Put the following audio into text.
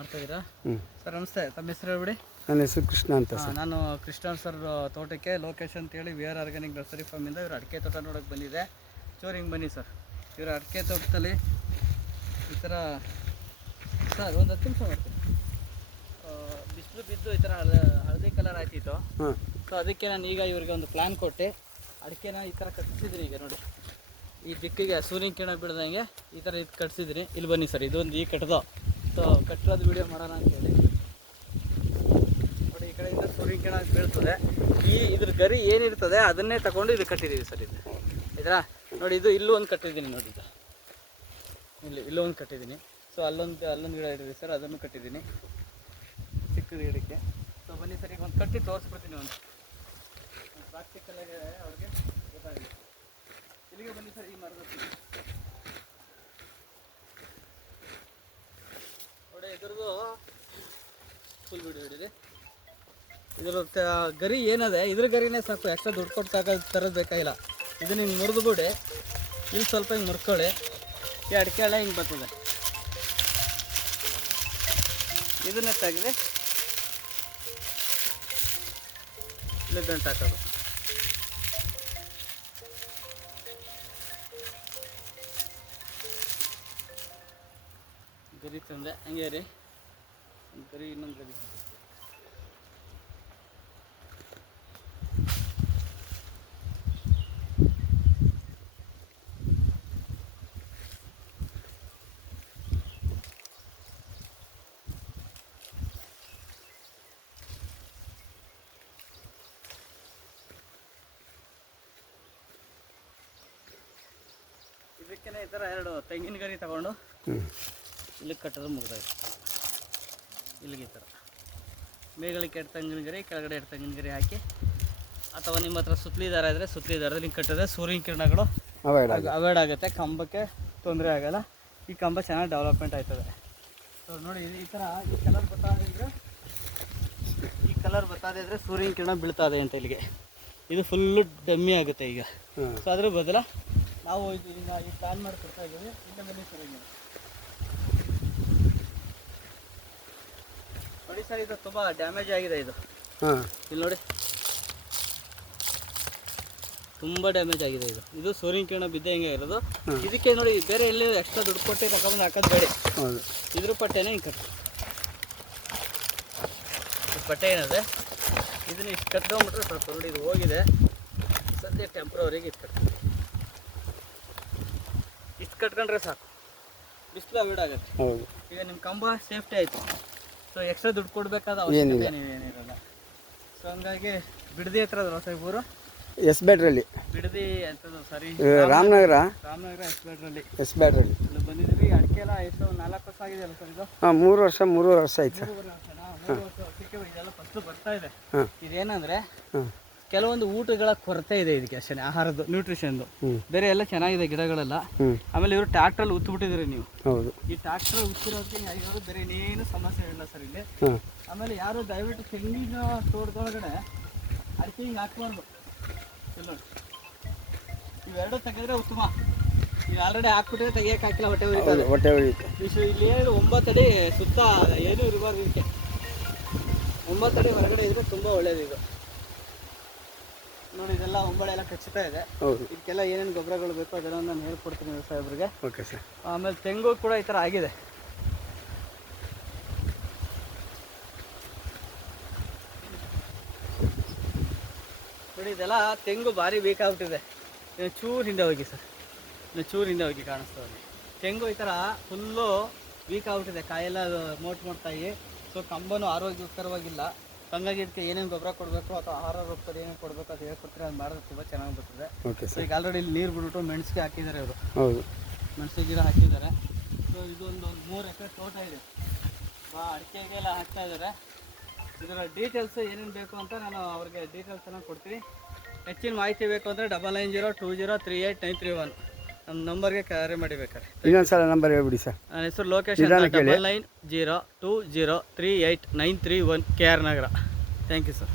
ಮಾಡ್ತಾ ಇದ್ದೀರಾ ಸರ್ ನಮಸ್ತೆ. ತಮ್ಮ ಹೆಸರು ಹೇಳ್ಬಿಡಿ. ನನ್ನ ಹೆಸರು ಕೃಷ್ಣ ಅಂತ ಸರ್. ನಾನು ಕೃಷ್ಣ ಸರ್ ತೋಟಕ್ಕೆ ಲೊಕೇಶನ್ ಅಂತೇಳಿ ವಿ ಆರ್ ಆರ್ಗ್ಯಾನಿಕ್ ನರ್ಸರಿ ಫಾರ್ಮಿಂದ ಇವರು ಅಡಿಕೆ ತೋಟ ನೋಡೋಕೆ ಬಂದಿದೆ ಚೂರು ಹಿಂಗೆ ಬನ್ನಿ ಸರ್. ಇವರು ಅಡಿಕೆ ತೋಟದಲ್ಲಿ ಈ ಥರ ಸರ್ ಒಂದು ಹತ್ತು ನಿಮಿಷ ಮಾಡ್ತೀನಿ. ಬಿಸಿಲು ಬಿದ್ದು ಈ ಥರ ಹಳ ಹಳದಿ ಕಲರ್ ಆಯ್ತಿತ್ತು. ಸೊ ಅದಕ್ಕೆ ನಾನು ಈಗ ಇವ್ರಿಗೆ ಒಂದು ಪ್ಲ್ಯಾನ್ ಕೊಟ್ಟು. ಅಡಿಕೆನ ಈ ಥರ ಕಟ್ಸಿದ್ರಿ ಈಗ ನೋಡಿ. ಈ ದಿಕ್ಕಿಗೆ ಸೂರ್ಯನ ಕಿರಣ ಬಿಡ್ದಂಗೆ ಈ ಥರ ಇದು ಕಟ್ಸಿದ್ರಿ. ಇಲ್ಲಿ ಬನ್ನಿ ಸರ್ ಇದೊಂದು ಈ ಕಟ್ದು ಸೊ ಕಟ್ಟಿರೋದು ವಿಡಿಯೋ ಮಾಡೋಣ ಅಂತೇಳಿ ನೋಡಿ, ಈ ಕಡೆಯಿಂದ ಸೂರ್ಯನ ಕಿರಣ ಬೀಳ್ತದೆ. ಈ ಇದ್ರ ಗರಿ ಏನಿರ್ತದೆ ಅದನ್ನೇ ತಗೊಂಡು ಇದು ಕಟ್ಟಿದ್ದೀವಿ ಸರ್ ಇದು. ಆಯ್ತಾ ನೋಡಿ, ಇದು ಇಲ್ಲೂ ಒಂದು ಕಟ್ಟಿದ್ದೀನಿ ನೋಡಿ ಇದು ಇಲ್ಲಿ, ಇಲ್ಲೂ ಒಂದು ಕಟ್ಟಿದ್ದೀನಿ. ಸೊ ಅಲ್ಲೊಂದು ಅಲ್ಲೊಂದು ಗಿಡ ಇಟ್ಟಿದೆ ಸರ್, ಅದನ್ನು ಕಟ್ಟಿದ್ದೀನಿ ಚಿಕ್ಕ ಗಿಡಕ್ಕೆ. ಸೊ ಬನ್ನಿ ಸರ್, ಈಗ ಒಂದು ಕಟ್ಟಿ ತೋರಿಸ್ಬಿಡ್ತೀನಿ ಒಂದು. ಪ್ರಾಕ್ಟಿಕಲ್ ಆಗಿ ಅವ್ರಿಗೆ ಗೊತ್ತಾಗಲಿ ಇಲ್ಲಿಗೆ ಬನ್ನಿ ಸರ್ ಈ ಮರದ ಹತ್ರ. ನೋಡಿ ಇದ್ರದ್ದು ಫುಲ್ ಬಿಡಿ ಇದ್ರ ಗರಿ ಏನದೆ? ಇದ್ರ ಗರಿನೇ ಸಾಕು ಎಕ್ಸ್ಟ್ರಾ ದುಡ್ಡು ಕೊಟ್ಟು ತಗ ತರೋದು ಬೇಕಾಗಿಲ್ಲ. ಇದನ್ನ ಹಿಂಗೆ ಮುರಿದು ಬಿಡಿ. ಇಲ್ಲಿ ಸ್ವಲ್ಪ ಹಿಂಗೆ ಮುರ್ಕೊಳ್ಳಿ. ಈ ಅಡಿಕೆ ಎಲ್ಲ ಹಿಂಗೆ ಬರ್ತದೆ. ಇದನ್ನ ತೆಗೆದು. ಇಲ್ಲಿ ದಂಟು ಹಾಕೋದು. ಗರಿ ತಂದೆ, ಹಂಗೆ ರೀ. ಒಂದ್ ಗರಿ ಇನ್ನೊಂದು ಗರಿ ಇದಕ್ಕೆ ಈ ಥರ ಎರಡು ತೆಂಗಿನ ಗರಿ ತಗೊಂಡು ಇಲ್ಲಿ ಕಟ್ಟೋದು ಮುಗ್ದಾಯ್ತು. ಇಲ್ಲಿಗೆ ಈ ಥರ. ಮೇಗಳಿಗೆ ಎರಡು ತೆಂಗಿನ ಗರಿ ಕೆಳಗಡೆ ಎರಡು ತೆಂಗಿನ ಗರಿ ಹಾಕಿ ಅಥವಾ ನಿಮ್ಮ ಹತ್ರ ಸುತ್ತಲಿ ದಾರ ಇದ್ದರೆ ಸುತ್ತಲಿ ದಾರದಲ್ಲಿ ಕಟ್ಟಿದ್ರೆ ಸೂರ್ಯನ ಕಿರಣಗಳು ಅವಾಯ್ಡ್ ಆಗುತ್ತೆ. ಕಂಬಕ್ಕೆ ತೊಂದರೆ ಆಗಲ್ಲ. ಈ ಕಂಬ ಚೆನ್ನಾಗಿ ಡೆವಲಪ್ಮೆಂಟ್ ಆಯ್ತದೆ. ಸೊ ನೋಡಿ ಈ ಥರ ಈ ಕಲರ್ ಬರ್ತಾದೆ ಇದ್ರೆ ಈ ಕಲರ್ ಬರ್ತಾದೆ ಸೂರ್ಯನ ಕಿರಣ ಬೀಳ್ತಾದೆ ಅಂತ ಇಲ್ಲಿಗೆ. ಇದು ಫುಲ್ಲು ಡಮ್ಮಿ ಆಗುತ್ತೆ ಈಗ. ಸೊ ಅದ್ರ ಬದಲ ನಾವು ಇದು ಈಗ ಈ ಪ್ಲಾನ್ ಮಾಡಿ ಕೊಡ್ತಾ ಇದ್ದೀವಿ. ಇಂಥ ಮೇಲೆ ನೋಡಿ ಸರ್ ಇದು ತುಂಬ ಡ್ಯಾಮೇಜ್ ಆಗಿದೆ ಇದು. ಹಾಂ. ಇಲ್ಲಿ ನೋಡಿ. ತುಂಬ ಡ್ಯಾಮೇಜ್ ಆಗಿದೆ ಇದು. ಇದು ಸೂರ್ಯನ ಕಿರಣ ಬಿದ್ದೆ ಹಿಂಗೆ ಇರೋದು. ಇದಕ್ಕೆ ನೋಡಿ ಬೇರೆ ಎಲ್ಲಿ ಎಕ್ಸ್ಟ್ರಾ ದುಡ್ಡು ಕೊಟ್ಟೆ ತಗೊಂಡು ಹಾಕೋದು ಬೇಡ. ಹೌದು. ಇದ್ರ ಪಟ್ಟೆನೇ ಹಿಂಗೆ ಕಟ್ಟಿ ಪಟ್ಟೆ ಏನಿದೆ? ಇದನ್ನ ಇಷ್ಟು ಕಟ್ಕೊಂಡ್ಬಿಟ್ರೆ ಸ್ವಲ್ಪ ನೋಡಿ ಇದು ಹೋಗಿದೆ. ಸದ್ಯ ಟೆಂಪ್ರವರಿಗೆ ಇಷ್ಟು ಕಟ್ಟಿ ಇಷ್ಟು ಕಟ್ಕೊಂಡ್ರೆ ಸಾಕು. ಬಿಸಿಲು ಹೌದು. ಈಗ ನಿಮ್ಮ ಕಂಬ ಸೇಫ್ಟಿ ಆಯಿತು. ಸೊ ಎಕ್ಸ್ಟ್ರಾ ದುಡ್ಡು ಕೊಡಬೇಕಾದ ಅವಶ್ಯಕತೆ ಏನಿರಲ್ಲ ಸೊ ಹಂಗಾಗಿ ಬಿಡದಿ ಹತ್ರ ಅದಲ್ಲ ಸಾಹೇಬರು ಎಸ್ ಬ್ಯಾಟ್ರಲ್ಲಿ ಬಿಡದಿ ಅಂತದ್ದು ಸಾರಿ ರಾಮನಗರ? ರಾಮನಗರ ಎಸ್ ಎಕ್ಸ್ಪೇಟ್ರಲ್ಲಿ ಎಸ್ ಬ್ಯಾಟ್ರಲ್ಲಿ ಅಲ್ಲಿ ಬಂದಿದ್ದೀವಿ ಅಡಿಕೆ ಎಲ್ಲ ಎಷ್ಟು ನಾಲ್ಕು ವರ್ಷ ಆಗಿದೆಯಲ್ಲ ಸರ್ ಇದು? ಹಾಂ ಮೂರು ವರ್ಷ ಮೂರುವರೆ ವರ್ಷ ಆಯ್ತು. ಸರ್? ಮೂರು ವರ್ಷ ಇದೆಲ್ಲ ಫಸ್ಟ್ ಬರ್ತಾ ಇದೆ. ಹಾಂ. ಇದೇನಂದ್ರೆ ಹಾಂ. ಕೆಲವೊಂದು ಊಟಗಳ ಕೊರತೆ ಇದೆ ಇದಕ್ಕೆ ಅಷ್ಟೇ ಆಹಾರದ್ದು ನ್ಯೂಟ್ರಿಷನ್ದು ಬೇರೆ ಎಲ್ಲ ಚೆನ್ನಾಗಿದೆ ಗಿಡಗಳೆಲ್ಲ. ಆಮೇಲೆ ಇವರು ಟ್ಯಾಕ್ಟ್ರಲ್ಲಿ ಉತ್ಬಿಟ್ಟಿದ್ರಿ ನೀವು. ಹೌದು. ಈ ಟ್ರ್ಯಾಕ್ಟರ್ ಉತ್ತಿರೋದಕ್ಕೆ ಯಾರು ಬೇರೆ ಏನೇನು ಸಮಸ್ಯೆ ಇಲ್ಲ ಸರ್ ಇಲ್ಲಿ. ಆಮೇಲೆ ಯಾರು ದಯವಿಟ್ಟು ತೆಂಗಿನ ತೋಟದೊಳಗಡೆ ಅಡಿಕೆ ಹಿಂಗೆ ಹಾಕ್ಬಾರ್ದು. ಇವೆರಡು ತೆಗೆದ್ರೆ ಉತ್ತಮ. ಈಗ ಆಲ್ರೆಡಿ ಹಾಕ್ಬಿಟ್ರೆ ತೆಗಿಯಕ್ಕೆ ಹಾಕಿಲ್ಲ ಹೊಟ್ಟೆ ಉರಿತದೆ ಹೊಟ್ಟೆ ಹೊಡಿಯುತ್ತೆ ಇಷ್ಟು ಇಲ್ಲಿ ಏನು ಒಂಬತ್ತು ಅಡಿ ಸುತ್ತ ಏನು ಇರಬಾರ್ದು ಇದಕ್ಕೆ. ಒಂಬತ್ತಡಿ ಅಡಿ ಹೊರಗಡೆ ಇದ್ರೆ ತುಂಬ ಒಳ್ಳೇದು ಇದು. ನೋಡಿ ಇದೆಲ್ಲ ಒಂಬಳೆ ಎಲ್ಲ ಕಚ್ಚುತ್ತಾ ಇದೆ. ಹೌದು. ಇದಕ್ಕೆಲ್ಲ ಏನೇನು ಗೊಬ್ಬರಗಳು ಬೇಕು ಅದೆಲ್ಲ ನಾನು ಹೇಳ್ಕೊಡ್ತೀನಿ ಸಾಹೇಬ್ರಿಗೆ ಓಕೆ ಸರ್. ಆಮೇಲೆ ತೆಂಗು ಕೂಡ ಈ ಥರ ಆಗಿದೆ. ನೋಡಿ ಇದೆಲ್ಲ ತೆಂಗು ಭಾರಿ ಬೇಕಾಗ್ಬಿಟ್ಟಿದೆ. ಚೂರು ಹಿಂದೆ ಹೋಗಿ ಸರ್. ಇನ್ನು ಚೂರು ಹಿಂದೆ ಹೋಗಿ ಕಾಣಿಸ್ತದೆ ತೆಂಗು ಈ ಥರ ಫುಲ್ಲು ವೀಕ್ ಆಗ್ಬಿಟ್ಟಿದೆ ಕಾಯೆಲ್ಲ ಮೋಟ್ ಮಾಡ್ತಾಯಿ ಸೊ ಕಂಬನು ಆರೋಗ್ಯಕರವಾಗಿಲ್ಲ. ಹಂಗಾಗಿ ಇದಕ್ಕೆ ಏನೇನು ಗೊಬ್ಬರ ಕೊಡಬೇಕು ಅಥವಾ ಆಹಾರ ರೂಪದಲ್ಲಿ ಏನೇನು ಕೊಡಬೇಕು ಅದು ಹೇಳ್ಕೊಡ್ತೀರಿ ಅದು ಮಾಡಿದ್ರೆ ತುಂಬ ಚೆನ್ನಾಗಿ ಬರ್ತದೆ. ಓಕೆ ಸೊ ಸರ್ ಈಗ ಆಲ್ರೆಡಿ ಇಲ್ಲಿ ನೀರು ಬಿಟ್ಬಿಟ್ಟು ಮೆಣಸಿಗೆ ಹಾಕಿದ್ದಾರೆ ಅವರು ಹೌದು. ಮೆಣಸು ಗಿಡ ಹಾಕಿದ್ದಾರೆ. ಸೊ ಇದೊಂದು ಒಂದು ಮೂರು ಎಕರೆ ತೋಟ ಇದೆ. ಬಾ ಅಡಿಕೆಗೆಲ್ಲ ಹಾಕ್ತಾ ಇದ್ದಾರೆ. ಇದರ ಡೀಟೇಲ್ಸ್ ಏನೇನು ಬೇಕು ಅಂತ ನಾನು ಅವ್ರಿಗೆ ಡೀಟೇಲ್ಸನ್ನು ಕೊಡ್ತೀನಿ. ಹೆಚ್ಚಿನ ಮಾಹಿತಿ ಬೇಕು ಅಂದರೆ double nine zero two zero three eight nine three one ನಮ್ಮ ನಂಬರ್ಗೆ ಕರೆ ಮಾಡಿ ಬೇಕಾದ್ರೆ ಇನ್ನೊಂದು ಸಲ ನಂಬರ್ ಹೇಳ್ಬಿಡಿ ಸರ್. ನನ್ನ ಹೆಸರು Lokesh double nine zero two zero three eight nine three one K R Nagar. Thank you sir